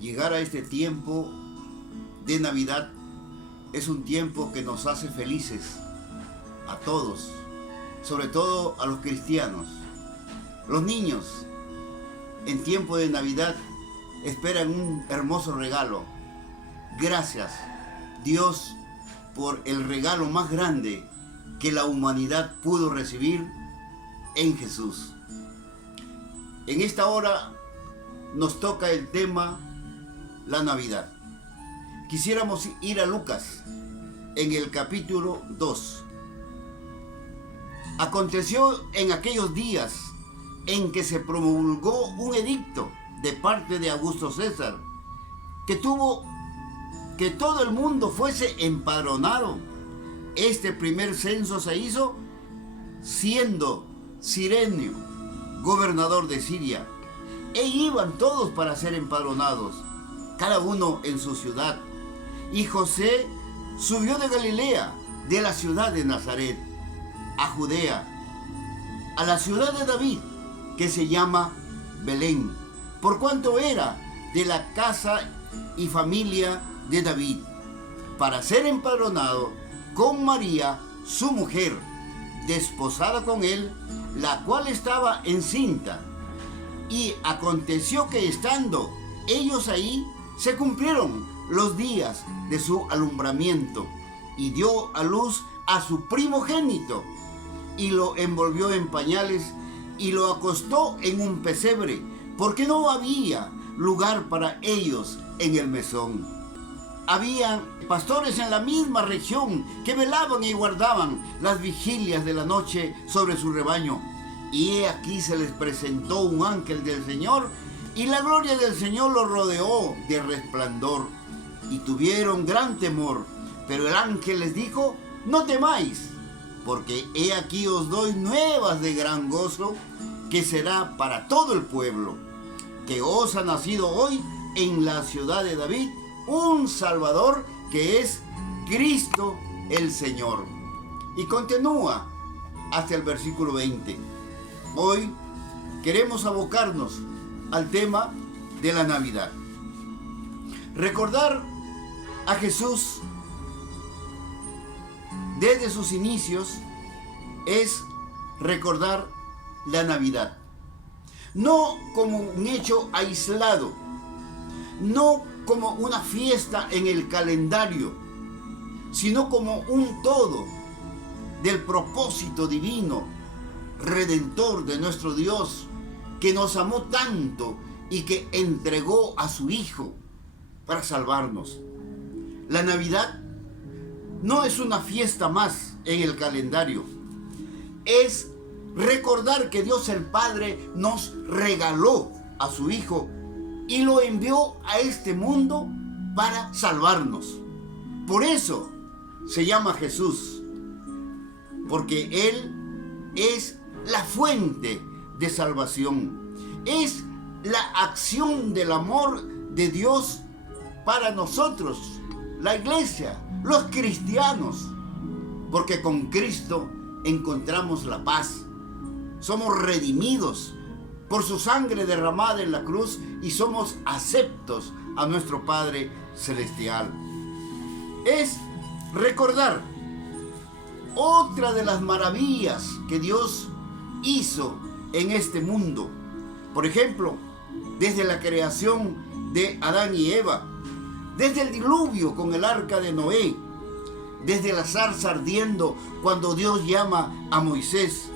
Llegar a este tiempo de Navidad es un tiempo que nos hace felices a todos, sobre todo a los cristianos. Los niños en tiempo de Navidad esperan un hermoso regalo. Gracias, Dios, por el regalo más grande que la humanidad pudo recibir en Jesús. En esta hora nos toca el tema la Navidad. Quisiéramos ir a Lucas, en el capítulo 2. Aconteció en aquellos días en que se promulgó un edicto de parte de Augusto César, que tuvo que todo el mundo fuese empadronado. Este primer censo se hizo siendo Cirenio gobernador de Siria, e iban todos para ser empadronados, cada uno en su ciudad. Y José subió de Galilea, de la ciudad de Nazaret, a Judea, a la ciudad de David, que se llama Belén, por cuanto era de la casa y familia de David, para ser empadronado con María, su mujer, desposada con él, la cual estaba encinta. Y aconteció que estando ellos ahí, se cumplieron los días de su alumbramiento, y dio a luz a su primogénito, y lo envolvió en pañales, y lo acostó en un pesebre, porque no había lugar para ellos en el mesón. Habían pastores en la misma región que velaban y guardaban las vigilias de la noche sobre su rebaño. Y he aquí se les presentó un ángel del Señor, y la gloria del Señor los rodeó de resplandor, y tuvieron gran temor. Pero el ángel les dijo: no temáis, porque he aquí os doy nuevas de gran gozo, que será para todo el pueblo, que os ha nacido hoy en la ciudad de David un Salvador, que es Cristo el Señor. Y continúa hasta el versículo 20. Hoy queremos abocarnos al tema de la Navidad. Recordar a Jesús desde sus inicios es recordar la Navidad. No como un hecho aislado, no como una fiesta en el calendario, sino como un todo del propósito divino, redentor de nuestro Dios, que nos amó tanto y que entregó a su Hijo para salvarnos. La Navidad no es una fiesta más en el calendario, es recordar que Dios el Padre nos regaló a su Hijo y lo envió a este mundo para salvarnos. Por eso se llama Jesús, porque Él es la fuente de salvación, es la acción del amor de Dios para nosotros, la iglesia, los cristianos, porque con Cristo encontramos la paz. Somos redimidos por su sangre derramada en la cruz y somos aceptos a nuestro Padre Celestial. Es recordar otra de las maravillas que Dios hizo en este mundo. Por ejemplo, desde la creación de Adán y Eva, desde el diluvio con el arca de Noé, desde la zarza ardiendo cuando Dios llama a Moisés,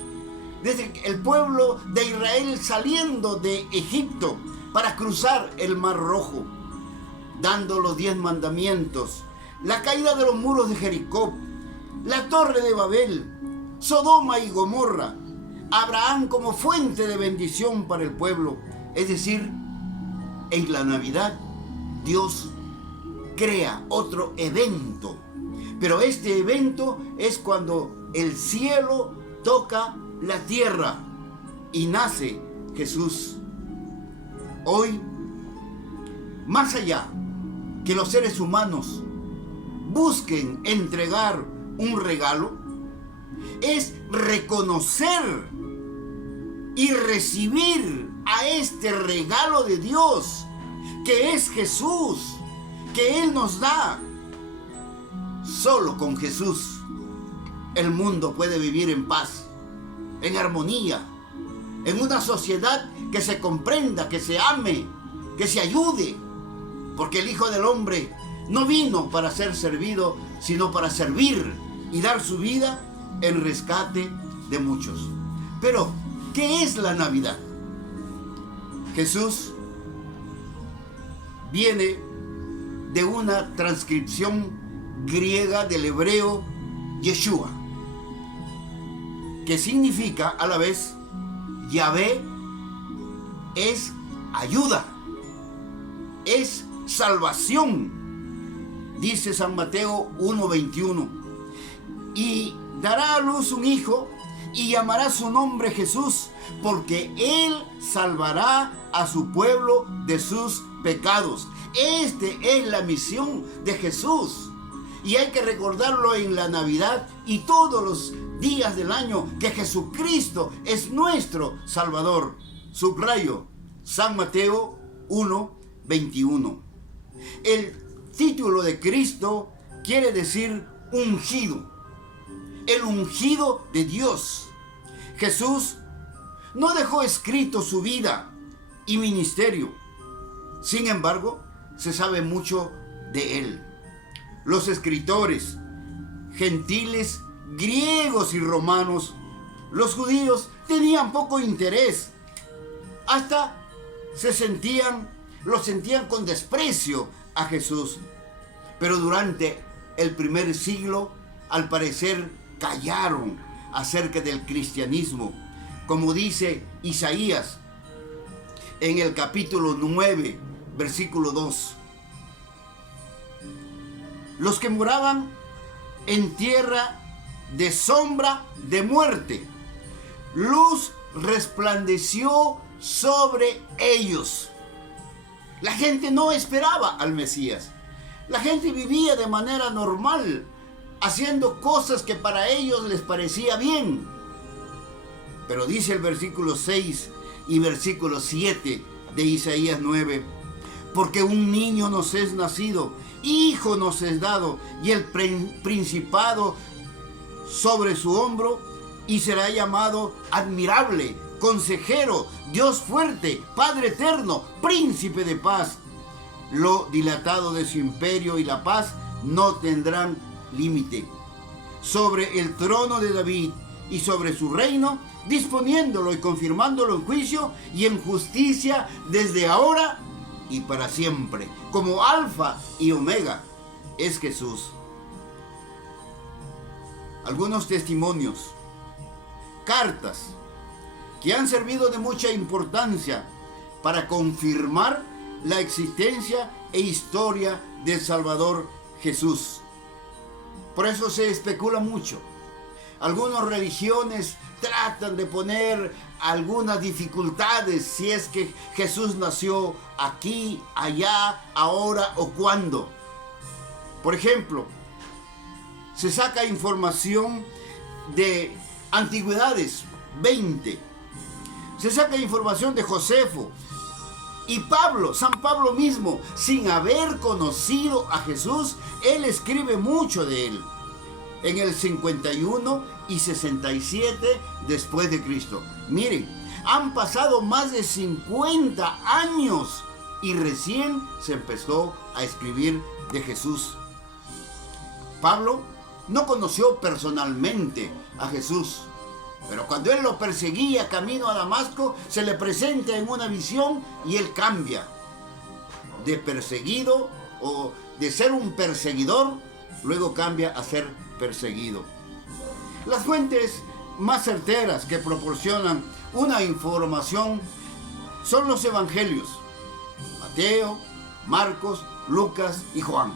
desde el pueblo de Israel saliendo de Egipto para cruzar el Mar Rojo, dando los 10 mandamientos, la caída de los muros de Jericó, la torre de Babel, Sodoma y Gomorra, Abraham como fuente de bendición para el pueblo. Es decir, en la Navidad Dios crea otro evento, pero este evento es cuando el cielo toca la tierra y nace Jesús. Hoy, más allá que los seres humanos busquen entregar un regalo, es reconocer y recibir a este regalo de Dios que es Jesús, que Él nos da. Solo con Jesús el mundo puede vivir en paz, en armonía, en una sociedad que se comprenda, que se ame, que se ayude, porque el Hijo del Hombre no vino para ser servido, sino para servir y dar su vida en rescate de muchos. Pero, ¿qué es la Navidad? Jesús viene de una transcripción griega del hebreo Yeshua, que significa a la vez Yahvé es ayuda, es salvación. Dice San Mateo 1:21, y dará a luz un hijo y llamará su nombre Jesús, porque él salvará a su pueblo de sus pecados. Esta es la misión de Jesús. Y hay que recordarlo en la Navidad y todos los días del año, que Jesucristo es nuestro Salvador. Subrayo, San Mateo 1:21. El título de Cristo quiere decir ungido, el ungido de Dios. Jesús no dejó escrito su vida y ministerio. Sin embargo, se sabe mucho de él. Los escritores, gentiles, griegos y romanos, los judíos tenían poco interés. Hasta lo sentían con desprecio a Jesús. Pero durante el primer siglo, al parecer, callaron acerca del cristianismo. Como dice Isaías en el capítulo 9, versículo 2. Los que moraban en tierra de sombra de muerte, luz resplandeció sobre ellos. La gente no esperaba al Mesías. La gente vivía de manera normal, haciendo cosas que para ellos les parecía bien. Pero dice el versículo 6 y versículo 7 de Isaías 9, porque un niño nos es nacido, hijo nos es dado, y el principado sobre su hombro, y será llamado admirable, consejero, Dios fuerte, Padre eterno, príncipe de paz. Lo dilatado de su imperio y la paz no tendrán límite. Sobre el trono de David y sobre su reino, disponiéndolo y confirmándolo en juicio y en justicia desde ahora y para siempre. Como Alfa y Omega es Jesús. Algunos testimonios, cartas que han servido de mucha importancia para confirmar la existencia e historia del Salvador Jesús. Por eso se especula mucho. Algunas religiones tratan de poner algunas dificultades si es que Jesús nació aquí, allá, ahora o cuándo. Por ejemplo, se saca información de Antigüedades 20. Se saca información de Josefo. Y Pablo, San Pablo mismo, sin haber conocido a Jesús, él escribe mucho de él. En el 51 y 67 después de Cristo. Miren, han pasado más de 50 años y recién se empezó a escribir de Jesús. Pablo no conoció personalmente a Jesús, pero cuando él lo perseguía camino a Damasco, se le presenta en una visión y él cambia de perseguido o de ser un perseguidor, luego cambia a ser perseguido. Las fuentes más certeras que proporcionan una información son los evangelios: Mateo, Marcos, Lucas y Juan.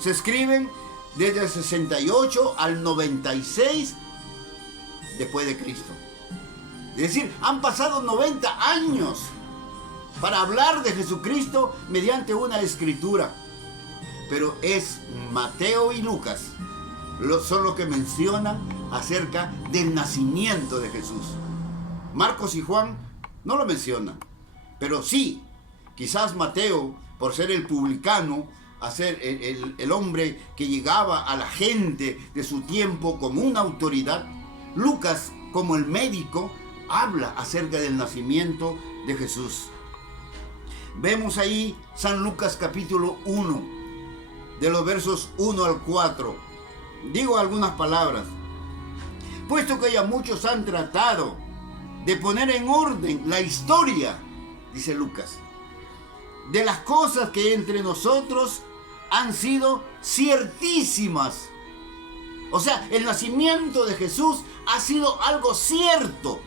Se escriben desde el 68 al 96 después de Cristo. Es decir, han pasado 90 años para hablar de Jesucristo mediante una escritura. Pero es Mateo y Lucas son los que mencionan acerca del nacimiento de Jesús. Marcos y Juan no lo mencionan, pero sí, quizás Mateo por ser el publicano, a ser el hombre que llegaba a la gente de su tiempo como una autoridad, Lucas, como el médico, habla acerca del nacimiento de Jesús. Vemos ahí San Lucas capítulo 1, de los versos 1 al 4. Digo algunas palabras. Puesto que ya muchos han tratado de poner en orden la historia, dice Lucas, de las cosas que entre nosotros han sido ciertísimas. O sea, el nacimiento de Jesús ha sido algo cierto.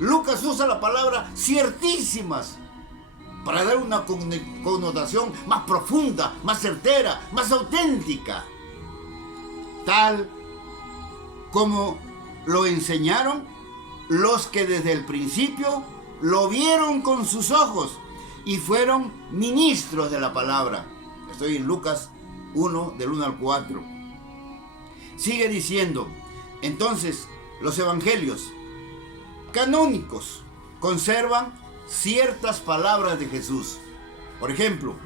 Lucas usa la palabra ciertísimas para dar una connotación más profunda, más certera, más auténtica. Tal como lo enseñaron los que desde el principio lo vieron con sus ojos y fueron ministros de la palabra. Estoy en Lucas 1, del 1 al 4. Sigue diciendo, entonces los evangelios canónicos conservan ciertas palabras de Jesús. Por ejemplo,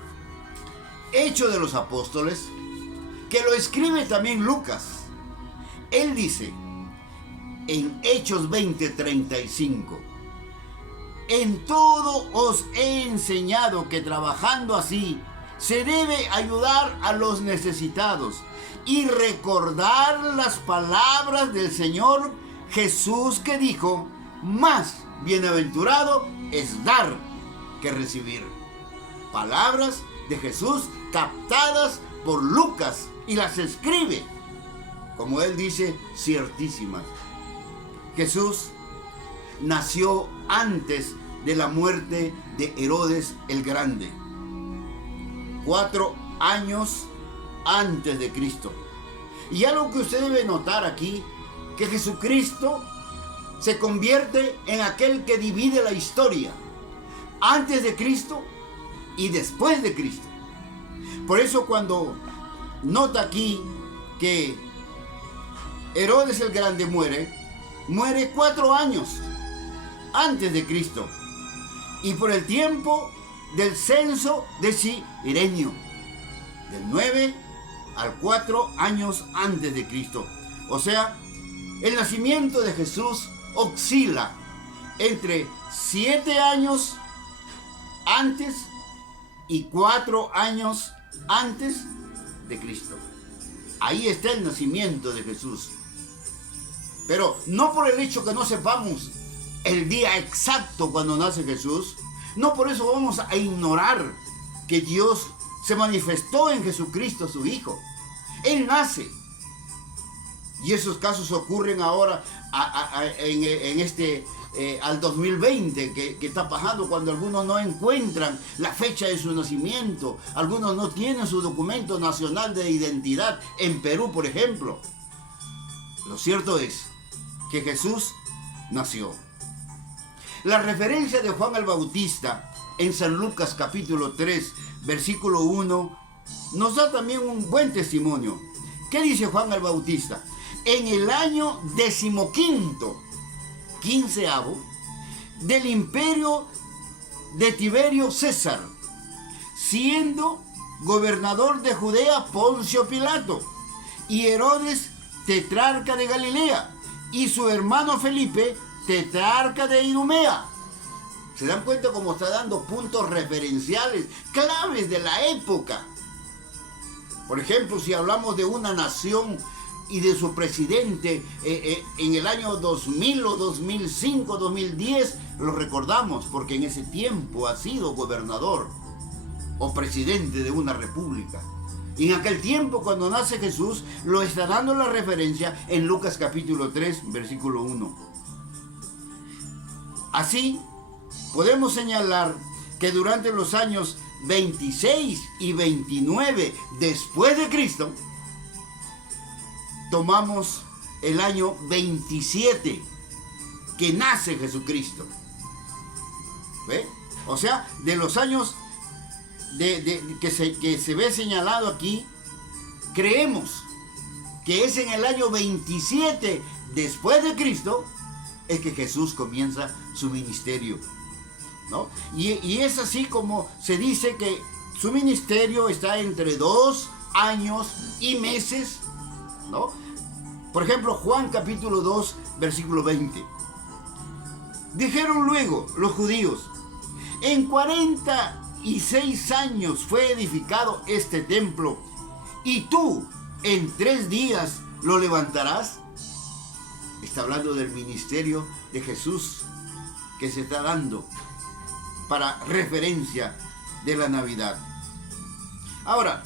Hechos de los Apóstoles, que lo escribe también Lucas. Él dice en Hechos 20:35, en todo os he enseñado que trabajando así se debe ayudar a los necesitados y recordar las palabras del Señor Jesús que dijo, más bienaventurado es dar que recibir. Palabras de Jesús captadas por Lucas y las escribe, como él dice, ciertísimas. Jesús nació antes de la muerte de Herodes el Grande, 4 años antes de Cristo. Y algo que usted debe notar aquí, que Jesucristo se convierte en aquel que divide la historia, antes de Cristo y después de Cristo. Por eso cuando nota aquí que Herodes el Grande muere 4 años antes de Cristo, y por el tiempo del censo de Cirenio, del 9 al 4 años antes de Cristo. O sea, el nacimiento de Jesús oscila entre 7 años antes y 4 años antes de Cristo. Ahí está el nacimiento de Jesús. Pero no por el hecho que no sepamos el día exacto cuando nace Jesús, no por eso vamos a ignorar que Dios se manifestó en Jesucristo, su Hijo. Él nace. Y esos casos ocurren ahora al 2020 que está pasando, cuando algunos no encuentran la fecha de su nacimiento, algunos no tienen su documento nacional de identidad, en Perú, por ejemplo. Lo cierto es que Jesús nació. La referencia de Juan el Bautista en San Lucas capítulo 3, versículo 1, nos da también un buen testimonio. ¿Qué dice Juan el Bautista? En el año 15º del imperio de Tiberio César, siendo gobernador de Judea Poncio Pilato, y Herodes tetrarca de Galilea, y su hermano Felipe tetrarca de Idumea. ¿Se dan cuenta cómo está dando puntos referenciales, claves de la época? Por ejemplo, si hablamos de una nación y de su presidente en el año 2000 o 2005, 2010, lo recordamos porque en ese tiempo ha sido gobernador o presidente de una república. Y en aquel tiempo, cuando nace Jesús, lo está dando la referencia en Lucas capítulo 3, versículo 1. Así, podemos señalar que durante los años 26 y 29 después de Cristo, tomamos el año 27 que nace Jesucristo. ¿Ve? O sea, de los años que se ve señalado aquí, creemos que es en el año 27 después de Cristo es que Jesús comienza su ministerio, ¿no? Y es así como se dice que su ministerio está entre 2 años y meses, ¿no? Por ejemplo, Juan capítulo 2, versículo 20. Dijeron luego los judíos: en 46 años fue edificado este templo, y tú en 3 días lo levantarás. Está hablando del ministerio de Jesús que se está dando para referencia de la Navidad. Ahora,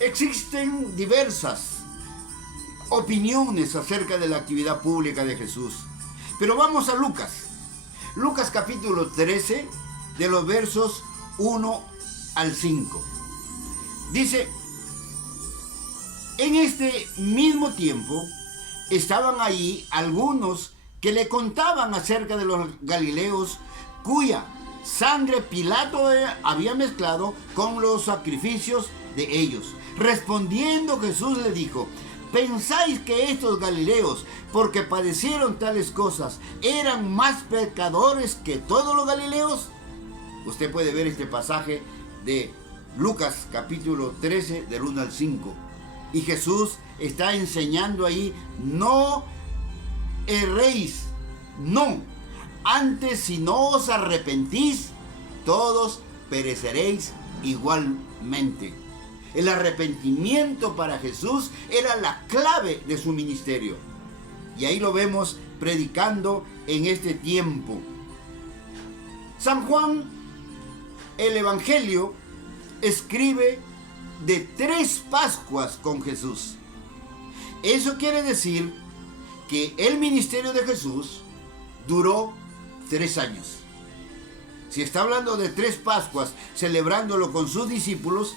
existen diversas opiniones acerca de la actividad pública de Jesús, pero vamos a Lucas. Lucas capítulo 13, de los versos 1 al 5. Dice: en este mismo tiempo estaban allí algunos que le contaban acerca de los galileos cuya sangre Pilato había mezclado con los sacrificios de ellos. Respondiendo Jesús le dijo: ¿pensáis que estos galileos, porque padecieron tales cosas, eran más pecadores que todos los galileos? Usted puede ver este pasaje de Lucas capítulo 13 del 1 al 5. Y Jesús está enseñando ahí: no erréis, no. Antes, si no os arrepentís, todos pereceréis igualmente. El arrepentimiento para Jesús era la clave de su ministerio. Y ahí lo vemos predicando en este tiempo. San Juan, el Evangelio, escribe de 3 Pascuas con Jesús. Eso quiere decir que el ministerio de Jesús duró 3 años. Si está hablando de 3 Pascuas, celebrándolo con sus discípulos,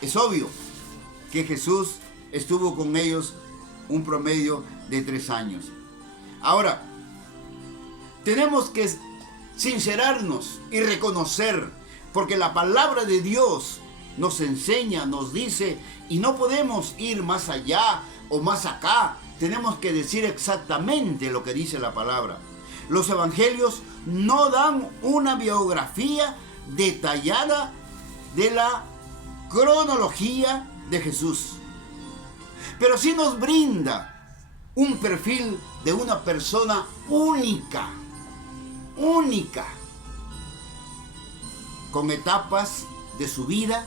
es obvio que Jesús estuvo con ellos un promedio de 3 años. Ahora, tenemos que sincerarnos y reconocer, porque la palabra de Dios nos enseña, nos dice, y no podemos ir más allá o más acá. Tenemos que decir exactamente lo que dice la palabra. Los evangelios no dan una biografía detallada de la cronología de Jesús, pero sí nos brinda un perfil de una persona única, con etapas de su vida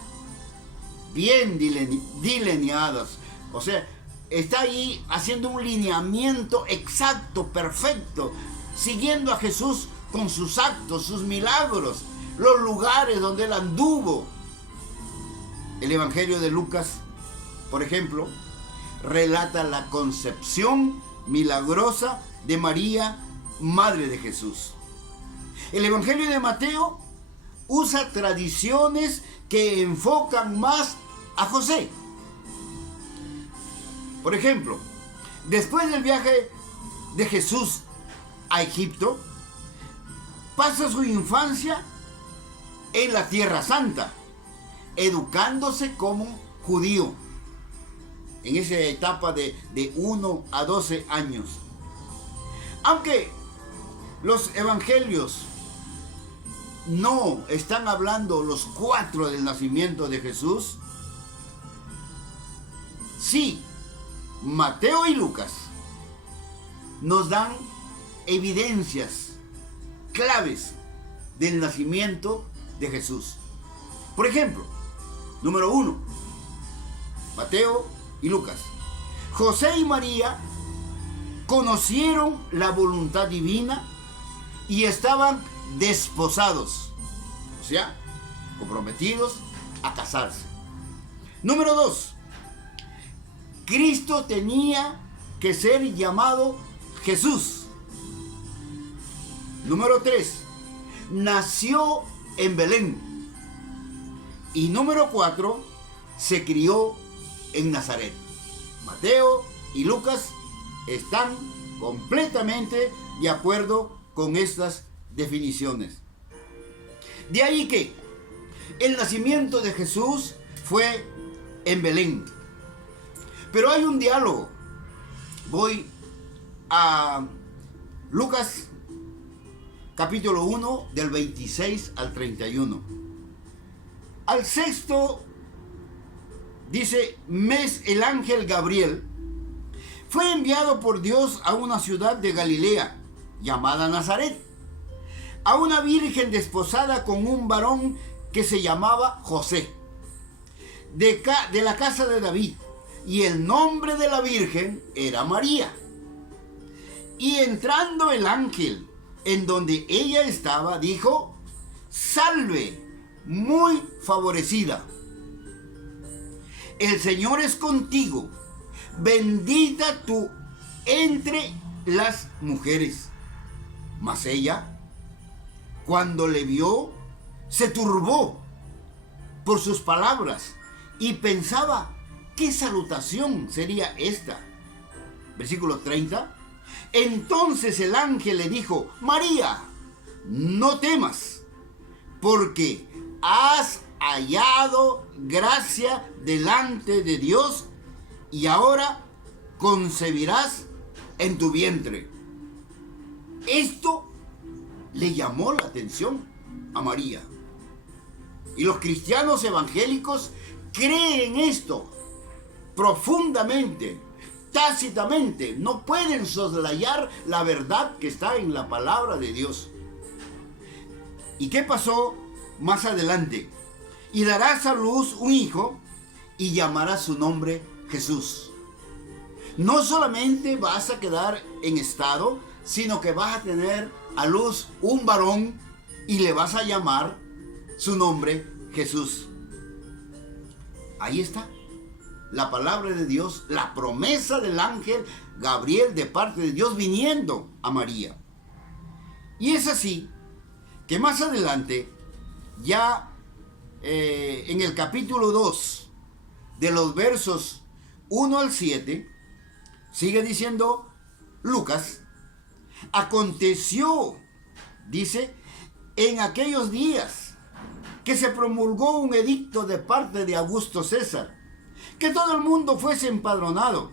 bien delineadas. O sea, está ahí haciendo un lineamiento exacto, perfecto, siguiendo a Jesús con sus actos, sus milagros, los lugares donde él anduvo. El Evangelio de Lucas, por ejemplo, relata la concepción milagrosa de María, madre de Jesús. El Evangelio de Mateo usa tradiciones que enfocan más a José. Por ejemplo, después del viaje de Jesús a Egipto, pasa su infancia en la Tierra Santa, educándose como judío, en esa etapa de 1 a 12 años. Aunque los evangelios no están hablando los 4 del nacimiento de Jesús, sí, Mateo y Lucas nos dan evidencias claves del nacimiento de Jesús. Por ejemplo, número 1, Mateo y Lucas. José y María conocieron la voluntad divina y estaban desposados, o sea, comprometidos a casarse. Número 2, Cristo tenía que ser llamado Jesús. Número 3, nació en Belén. Y número 4, se crió en Nazaret. Mateo y Lucas están completamente de acuerdo con estas definiciones. De ahí que el nacimiento de Jesús fue en Belén. Pero hay un diálogo. Voy a Lucas capítulo 1 del 26 al 31. Al sexto, dice, mes, el ángel Gabriel fue enviado por Dios a una ciudad de Galilea llamada Nazaret, a una virgen desposada con un varón que se llamaba José, de la casa de David, y el nombre de la virgen era María. Y entrando el ángel en donde ella estaba, dijo: salve, muy favorecida, el Señor es contigo, bendita tú entre las mujeres. Mas ella, cuando le vio, se turbó por sus palabras y pensaba, ¿qué salutación sería esta? Versículo 30. Entonces el ángel le dijo: María, no temas, porque has hallado gracia delante de Dios, y ahora concebirás en tu vientre. Esto le llamó la atención a María. Y los cristianos evangélicos creen esto profundamente, tácitamente. No pueden soslayar la verdad que está en la palabra de Dios. ¿Y qué pasó más adelante? Y darás a luz un hijo y llamarás su nombre Jesús. No solamente vas a quedar en estado, sino que vas a tener a luz un varón y le vas a llamar su nombre Jesús. Ahí está la palabra de Dios, la promesa del ángel Gabriel de parte de Dios viniendo a María. Y es así que más adelante, ya en el capítulo 2, de los versos 1 al 7, sigue diciendo Lucas: aconteció, dice, en aquellos días que se promulgó un edicto de parte de Augusto César, que todo el mundo fuese empadronado.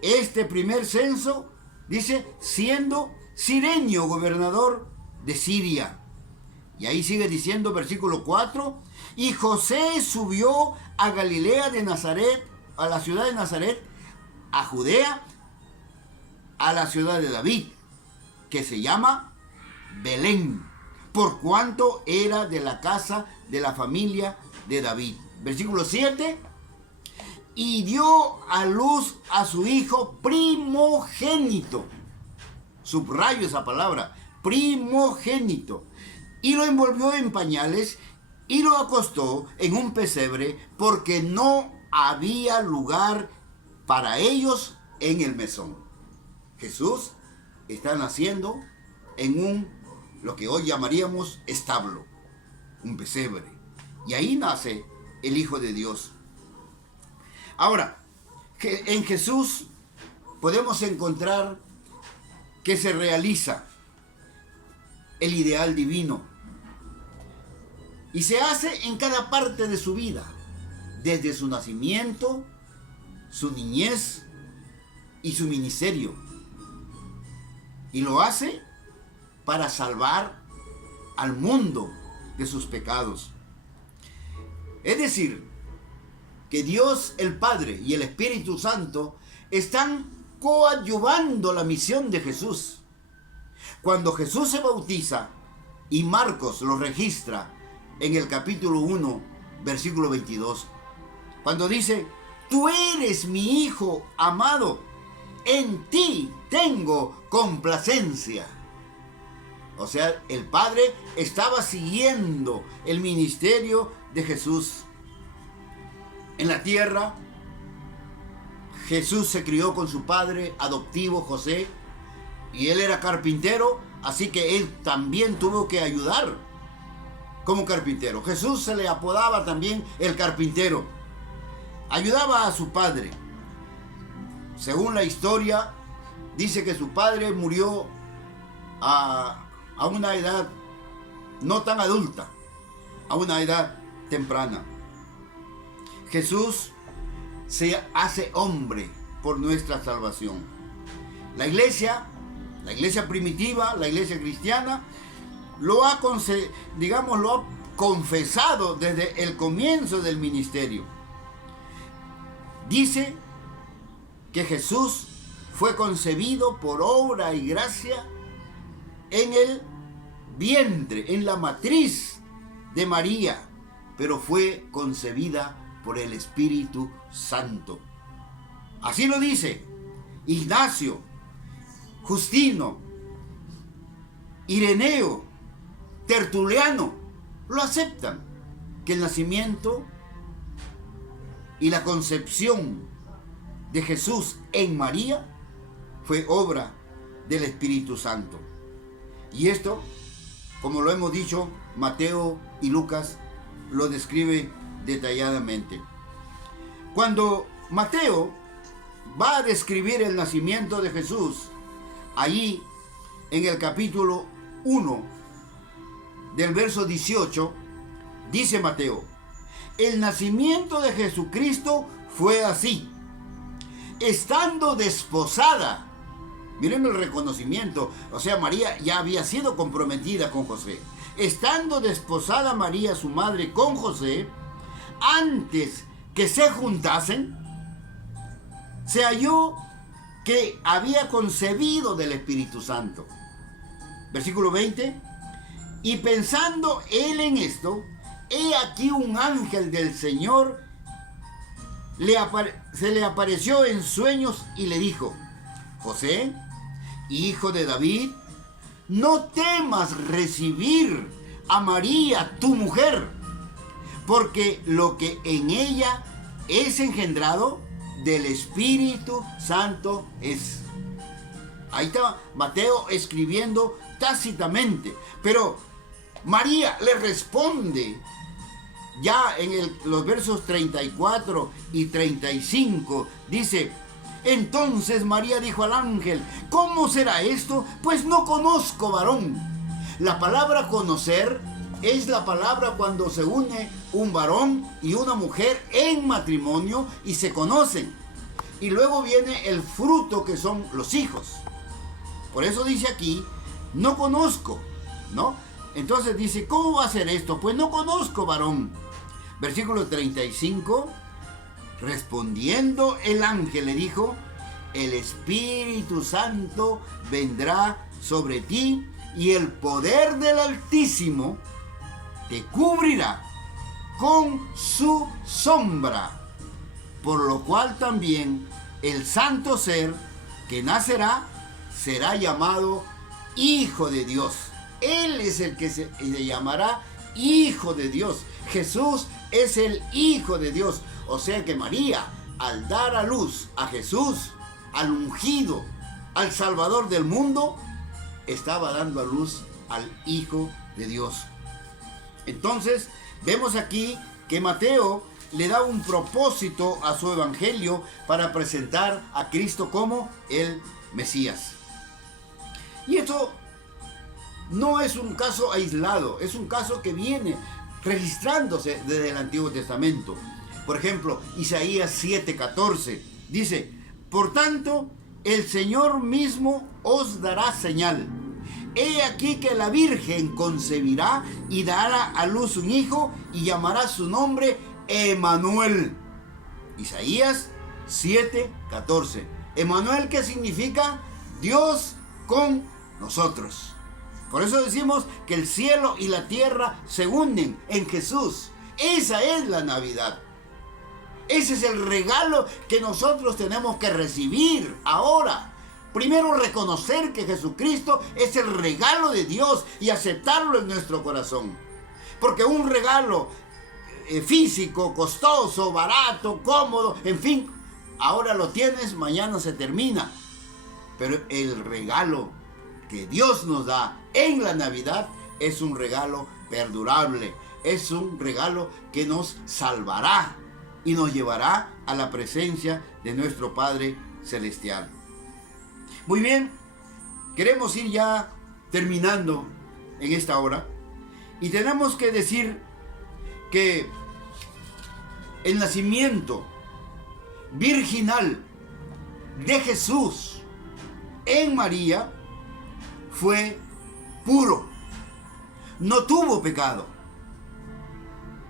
Este primer censo, dice, siendo Cirenio gobernador de Siria. Y ahí sigue diciendo, versículo 4, y José subió a Galilea de Nazaret, a la ciudad de Nazaret, a Judea, a la ciudad de David, que se llama Belén, por cuanto era de la casa de la familia de David. Versículo 7, y dio a luz a su hijo primogénito. Subrayo esa palabra, primogénito. Y lo envolvió en pañales y lo acostó en un pesebre, porque no había lugar para ellos en el mesón. Jesús está naciendo en lo que hoy llamaríamos establo, un pesebre. Y ahí nace el Hijo de Dios. Ahora, en Jesús podemos encontrar que se realiza el ideal divino y se hace en cada parte de su vida, desde su nacimiento, su niñez y su ministerio. Y lo hace para salvar al mundo de sus pecados. Es decir, que Dios el Padre y el Espíritu Santo están coadyuvando la misión de Jesús. Cuando Jesús se bautiza, y Marcos lo registra en el capítulo 1, versículo 22, cuando dice: tú eres mi Hijo amado, en ti tengo complacencia. O sea, el Padre estaba siguiendo el ministerio de Jesús. En la tierra, Jesús se crió con su padre adoptivo José, y él era carpintero, así que él también tuvo que ayudar como carpintero. Jesús se le apodaba también el carpintero. Ayudaba a su padre. Según la historia, dice que su padre murió a una edad no tan adulta, a una edad temprana. Jesús se hace hombre por nuestra salvación. La iglesia primitiva, la iglesia cristiana, lo ha confesado desde el comienzo del ministerio. Dice que Jesús fue concebido por obra y gracia en el vientre, en la matriz de María, pero fue concebida por el Espíritu Santo. Así lo dice Ignacio, Justino, Ireneo, Tertuliano, lo aceptan, que el nacimiento y la concepción de Jesús en María fue obra del Espíritu Santo. Y esto, como lo hemos dicho, Mateo y Lucas lo describe detalladamente. Cuando Mateo va a describir el nacimiento de Jesús, allí en el capítulo 1 del verso 18, dice Mateo: el nacimiento de Jesucristo fue así. Estando desposada, miren el reconocimiento, o sea, María ya había sido comprometida con José. Estando desposada María, su madre, con José, antes que se juntasen, se halló que había concebido del Espíritu Santo. Versículo 20. Y pensando él en esto, he aquí un ángel del Señor se le apareció en sueños y le dijo: José, hijo de David, no temas recibir a María, tu mujer, porque lo que en ella es engendrado del Espíritu Santo es. Ahí está Mateo escribiendo tácitamente, pero María le responde ya en los versos 34 y 35, dice: entonces María dijo al ángel: ¿cómo será esto? Pues no conozco varón. La palabra conocer es la palabra cuando se une un varón y una mujer en matrimonio y se conocen. Y luego viene el fruto, que son los hijos. Por eso dice aquí: no conozco, ¿no? Entonces dice: ¿cómo va a ser esto? Pues no conozco varón. Versículo 35, respondiendo el ángel le dijo: el Espíritu Santo vendrá sobre ti y el poder del Altísimo te cubrirá con su sombra, por lo cual también el santo ser que nacerá será llamado Hijo de Dios. Él es el que se llamará Hijo de Dios. Jesús es el Hijo de Dios. O sea que María, al dar a luz a Jesús, al ungido, al Salvador del mundo, estaba dando a luz al Hijo de Dios. Entonces, vemos aquí que Mateo le da un propósito a su evangelio para presentar a Cristo como el Mesías. Y esto no es un caso aislado, es un caso que viene registrándose desde el Antiguo Testamento. Por ejemplo, Isaías 7:14 dice: por tanto, el Señor mismo os dará señal. He aquí que la Virgen concebirá y dará a luz un hijo y llamará su nombre Emmanuel. Isaías 7:14. Emmanuel, ¿qué significa? Dios con nosotros. Por eso decimos que el cielo y la tierra se unen en Jesús. Esa es la Navidad. Ese es el regalo que nosotros tenemos que recibir ahora. Primero, reconocer que Jesucristo es el regalo de Dios y aceptarlo en nuestro corazón. Porque un regalo físico, costoso, barato, cómodo, en fin, ahora lo tienes, mañana se termina. Pero el regalo que Dios nos da en la Navidad es un regalo perdurable, es un regalo que nos salvará y nos llevará a la presencia de nuestro Padre Celestial. Muy bien, queremos ir ya terminando en esta hora y tenemos que decir que el nacimiento virginal de Jesús en María fue puro, no tuvo pecado.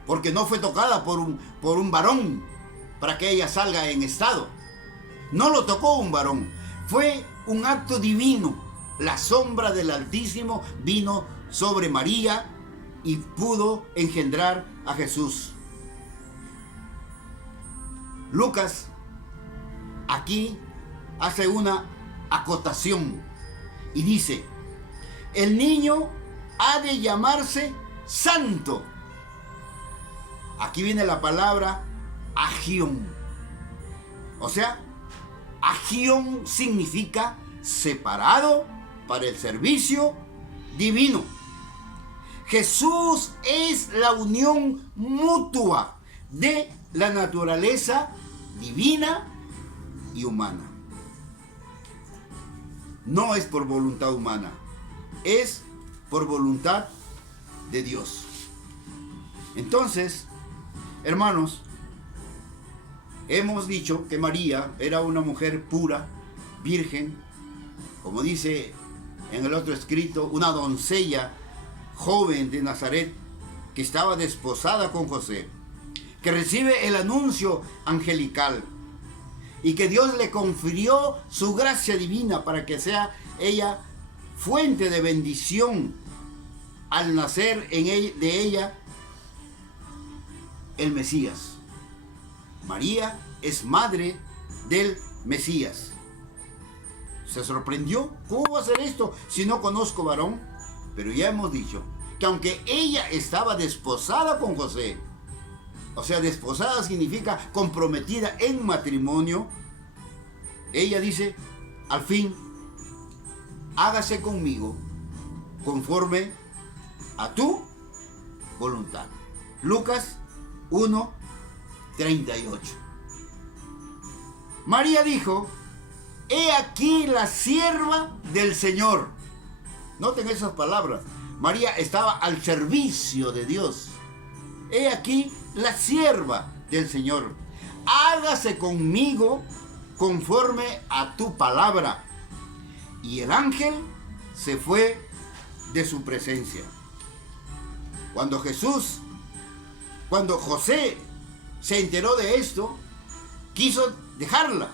porque no fue tocada por un varón para que ella salga en estado. No lo tocó un varón, fue un acto divino. La sombra del Altísimo vino sobre María y pudo engendrar a Jesús. Lucas aquí hace una acotación y dice: el niño ha de llamarse santo. Aquí viene la palabra agión. O sea, agión significa separado para el servicio divino. Jesús es la unión mutua de la naturaleza divina y humana. No es por voluntad humana, es por voluntad de Dios. Entonces, hermanos, hemos dicho que María era una mujer pura, virgen, como dice en el otro escrito, una doncella joven de Nazaret que estaba desposada con José, que recibe el anuncio angelical y que Dios le confirió su gracia divina para que sea ella fuente de bendición al nacer de ella el Mesías. María es madre del Mesías. Se sorprendió: ¿cómo va a ser esto si no conozco varón? Pero ya hemos dicho que aunque ella estaba desposada con José, o sea, desposada significa comprometida en matrimonio, ella dice: al fin, hágase conmigo conforme a tu voluntad. Lucas 1:38. María dijo: he aquí la sierva del Señor. Noten esas palabras. María estaba al servicio de Dios. He aquí la sierva del Señor. Hágase conmigo conforme a tu palabra. Y el ángel se fue de su presencia. Cuando José se enteró de esto, quiso dejarla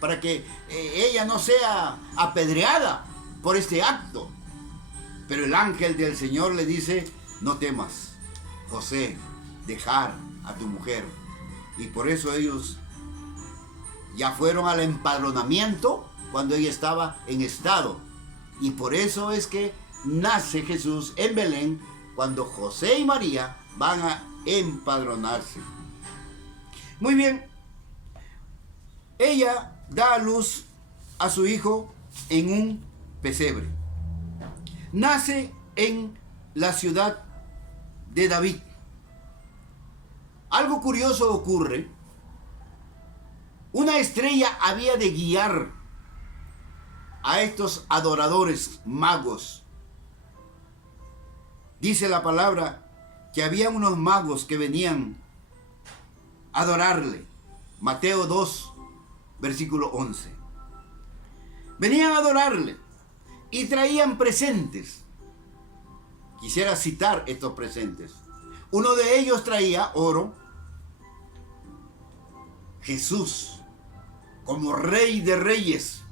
para que ella no sea apedreada por este acto. Pero el ángel del Señor le dice: no temas, José, dejar a tu mujer. Y por eso ellos ya fueron al empadronamiento cuando ella estaba en estado. Y por eso es que nace Jesús en Belén cuando José y María van a empadronarse. Muy bien. Ella da a luz a su hijo en un pesebre. Nace en la ciudad de David. Algo curioso ocurre. Una estrella había de guiar a estos adoradores magos. Dice la palabra que había unos magos que venían a adorarle. Mateo 2, versículo 11. Venían a adorarle y traían presentes. Quisiera citar estos presentes. Uno de ellos traía oro. Jesús, como Rey de Reyes,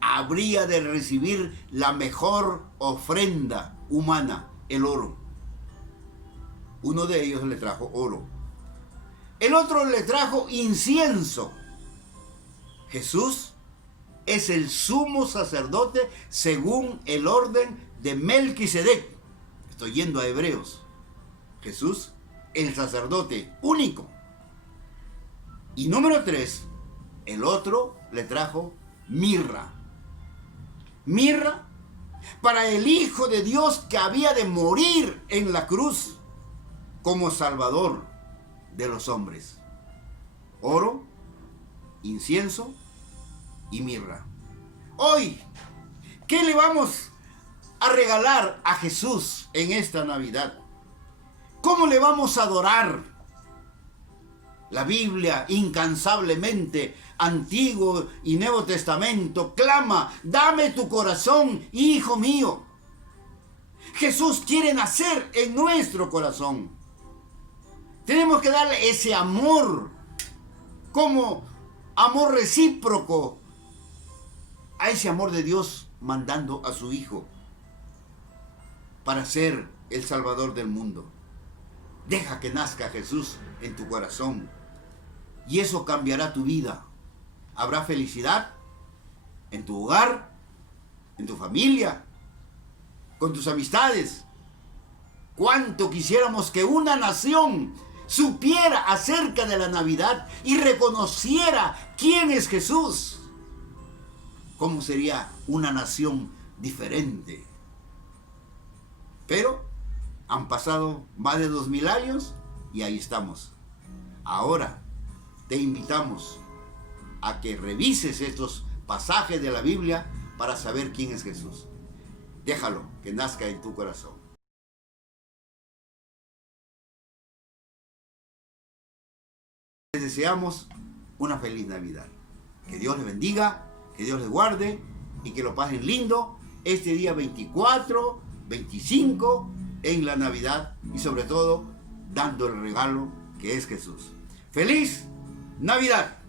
habría de recibir la mejor ofrenda humana, el oro. Uno de ellos le trajo oro. El otro le trajo incienso. Jesús es el sumo sacerdote según el orden de Melquisedec. Estoy yendo a Hebreos. Jesús, el sacerdote único. Y número 3, el otro le trajo mirra. Mirra para el Hijo de Dios que había de morir en la cruz como Salvador de los hombres. Oro, incienso y mirra. Hoy, ¿qué le vamos a regalar a Jesús en esta Navidad? ¿Cómo le vamos a adorar? La Biblia, incansablemente, Antiguo y Nuevo Testamento, clama: dame tu corazón, hijo mío. Jesús quiere nacer en nuestro corazón. Tenemos que darle ese amor como amor recíproco a ese amor de Dios mandando a su Hijo para ser el Salvador del mundo. Deja que nazca Jesús en tu corazón y eso cambiará tu vida. Habrá felicidad en tu hogar, en tu familia, con tus amistades. Cuánto quisiéramos que una nación supiera acerca de la Navidad y reconociera quién es Jesús. ¿Cómo sería una nación diferente? Pero han pasado más de 2000 años y ahí estamos. Ahora te invitamos a que revises estos pasajes de la Biblia para saber quién es Jesús. Déjalo que nazca en tu corazón. Les deseamos una feliz Navidad. Que Dios les bendiga, que Dios les guarde y que lo pasen lindo este día 24, 25 en la Navidad y sobre todo dando el regalo que es Jesús. ¡Feliz Navidad!